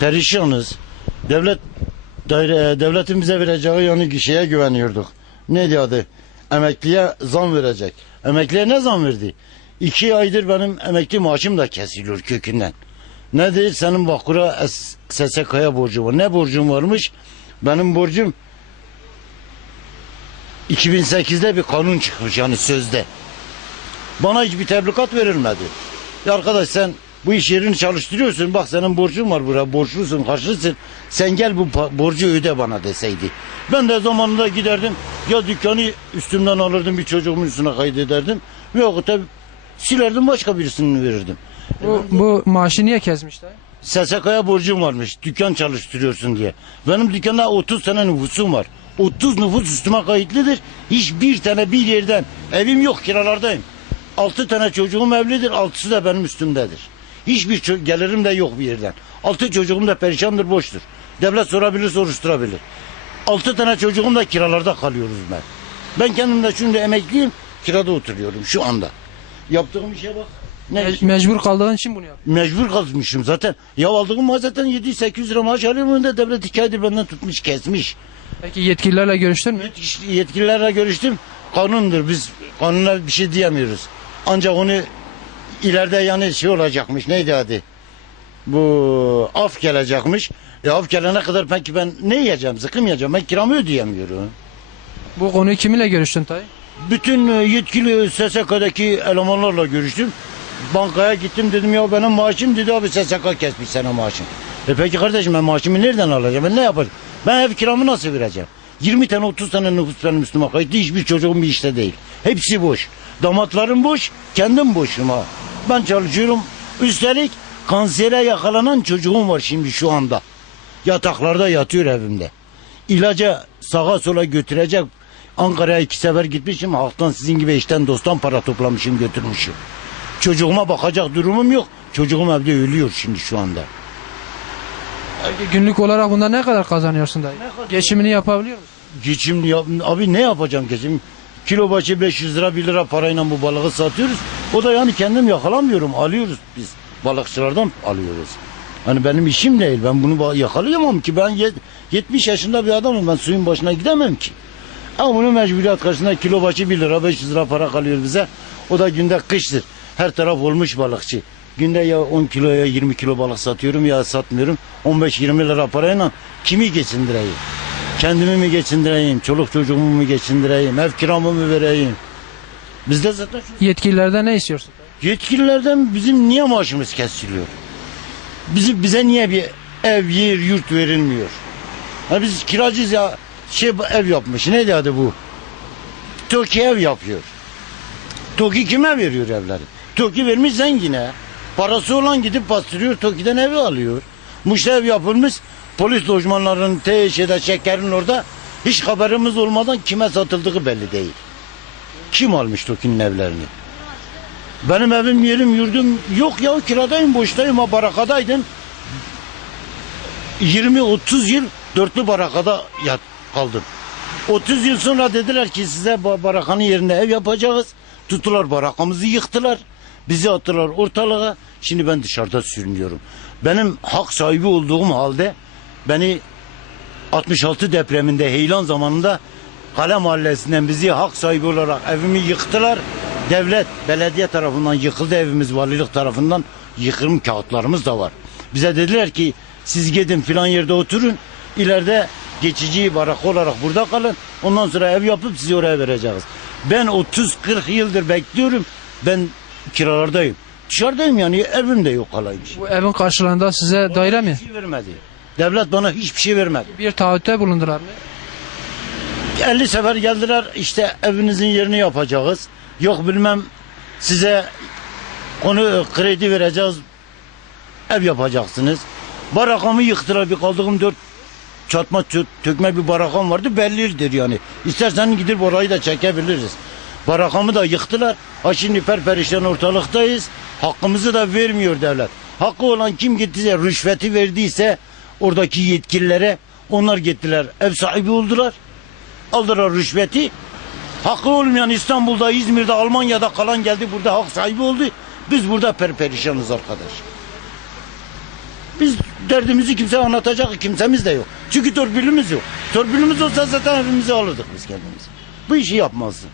Perişanız. Devletin bize vereceği yani şeye güveniyorduk. Neydi adı? Emekliye zam verecek. Emekliye ne zam verdi? 2 aydır benim emekli maaşım da kesiliyor kökünden. Ne değil, senin Vakura SSK'ya borcu var. Ne borcum varmış? Benim borcum 2008'de bir kanun çıkmış, yani sözde. Bana hiçbir tebligat verilmedi. Ya arkadaş, sen bu iş yerini çalıştırıyorsun, bak senin borcun var buraya, borçlusun, karşısın. Sen gel bu borcu öde bana deseydi. Ben de zamanında giderdim, ya dükkanı üstümden alırdım, bir çocuğumun üstüne kaydederdim. Veyahut da silerdim, başka birisini verirdim. Bu maaşı niye kesmişler? SSK'ya borcum varmış, dükkan çalıştırıyorsun diye. Benim dükkanda 30 tane nüfusum var. 30 nüfus üstüme kayıtlıdır. Hiçbir tane bir yerden evim yok, kiralardayım. 6 tane çocuğum evlidir, 6'sı da benim üstümdedir. Hiçbir gelirim de yok bir yerden. 6 çocuğum da perişandır, boştur. Devlet sorabilir, soruşturabilir. 6 tane çocuğum da kiralarda kalıyoruz ben. Ben kendim de şimdi emekliyim, kirada oturuyorum şu anda. Yaptığım işe bak. Mecbur kaldığın için bunu yap. Mecbur kalmışım zaten. Ya aldığım maaş zaten 700-800 lira maaş alıyorum. Onu da devlet 2 aydır benden tutmuş, kesmiş. Peki yetkililerle görüştün mü? Yetkililerle görüştüm. Kanundur. Biz kanuna bir şey diyemiyoruz. Ancak onu ileride yani şey olacakmış. Neydi adı? Bu af gelecekmiş. Af gelene kadar peki ben ne yiyeceğim? Zıkkım yiyeceğim. Ben kiramı ödeyemiyorum. Bu konuyu kiminle görüştün Tay? Bütün yetkili SSK'daki elemanlarla görüştüm. Bankaya gittim, dedim ya benim maaşım, dedi abi SSK kesmiş senin maaşın. Peki kardeşim, ben maaşımı nereden alacağım? Ben ne yapacağım? Ben ev kiramı nasıl vereceğim? 20 tane 30 tane nüfus benim üstüme kayıtlı, hiçbir çocuğum bir işte değil. Hepsi boş. Damatlarım boş, kendim boşum ha. Ben çalışıyorum. Üstelik kansere yakalanan çocuğum var şimdi şu anda. Yataklarda yatıyor evimde. İlaca sağa sola götürecek. Ankara'ya 2 sefer gitmişim. Halktan, sizin gibi işten dosttan para toplamışım, götürmüşüm. Çocuğuma bakacak durumum yok. Çocuğum evde ölüyor şimdi şu anda. Peki günlük olarak bunda ne kadar kazanıyorsun dayı? Geçimini yapabiliyor musun? Geçim abi, ne yapacağım geçim? Kilo başı 500 lira 1 lira parayla bu balığı satıyoruz. O da yani kendim yakalamıyorum. Alıyoruz biz. Balıkçılardan alıyoruz. Hani benim işim değil. Ben bunu yakalayamam ki. Ben 70 yaşında bir adamım. Ben suyun başına gidemem ki. Ama bunun mecburiyet karşısında kilo başı 1 lira 500 lira para kalıyor bize. O da günde kıştır. Her taraf olmuş balıkçı. Günde ya 10 kilo ya 20 kilo balık satıyorum ya satmıyorum. 15-20 lira parayla kimi geçindireyim? Kendimi mi geçindireyim? Çoluk çocuğumu mu geçindireyim? Ev kiramı mı vereyim? Bizde zaten Yetkililerden ne istiyorsun? yetkililerden bizim niye maaşımız kesiliyor? Bize niye bir ev, yer, yurt verilmiyor? Ha biz kiracıyız ya, ev yapmış. Neydi adı bu? TOKİ ev yapıyor. TOKİ kime veriyor evleri? TOKİ vermiş zengine. Parası olan gidip bastırıyor, TOKİ'den evi alıyor. Muş'ta ev yapılmış, polis lojmanlarının TŞ'de, şekerin orada hiç haberimiz olmadan kime satıldığı belli değil. Kim almış TOKİ'nin evlerini? Benim evim, yerim, yurdum yok ya, kiradayım, boştayım, ha barakadaydım. 20-30 yıl dörtlü barakada kaldım. 30 yıl sonra dediler ki size barakanın yerine ev yapacağız. Tuttular barakamızı, yıktılar. Bizi attılar ortalığa. Şimdi ben dışarıda sürünüyorum. Benim hak sahibi olduğum halde beni 66 depreminde heyelan zamanında Kale Mahallesi'nden bizi hak sahibi olarak evimi yıktılar. Devlet, belediye tarafından yıkıldı evimiz, valilik tarafından yıkım kağıtlarımız da var. Bize dediler ki siz gidin filan yerde oturun. İleride geçici baraka olarak burada kalın. Ondan sonra ev yapıp sizi oraya vereceğiz. Ben 30-40 yıldır bekliyorum. Ben kiralardayım. Dışarıdayım yani, evim de yok halayım. Bu evin karşılığında size daire mi? Hiçbir şey vermedi. Devlet bana hiçbir şey vermedi. Bir taahhütte bulundular mı? 50 sefer geldiler, işte evinizin yerini yapacağız. Yok bilmem size kredi vereceğiz. Ev yapacaksınız. Barakamı yıktılar, bir kaldığım 4 çatma tökme bir barakam vardı, bellidir yani. İstersen gidip orayı da çekebiliriz. Barakamı da yıktılar. Ha şimdi perperişan ortalıktayız. Hakkımızı da vermiyor devlet. Hakkı olan kim gittiyse, rüşveti verdiyse oradaki yetkililere, onlar gittiler, ev sahibi oldular. Aldılar rüşveti. Hakkı olmayan İstanbul'da, İzmir'de, Almanya'da kalan geldi, burada hak sahibi oldu. Biz burada perperişanız arkadaş. Biz derdimizi kimseye anlatacak kimsemiz de yok. Çünkü torpilimiz yok. Torpilimiz olsa zaten evimizi alırdık biz kendimiz. Bu işi yapmazdı.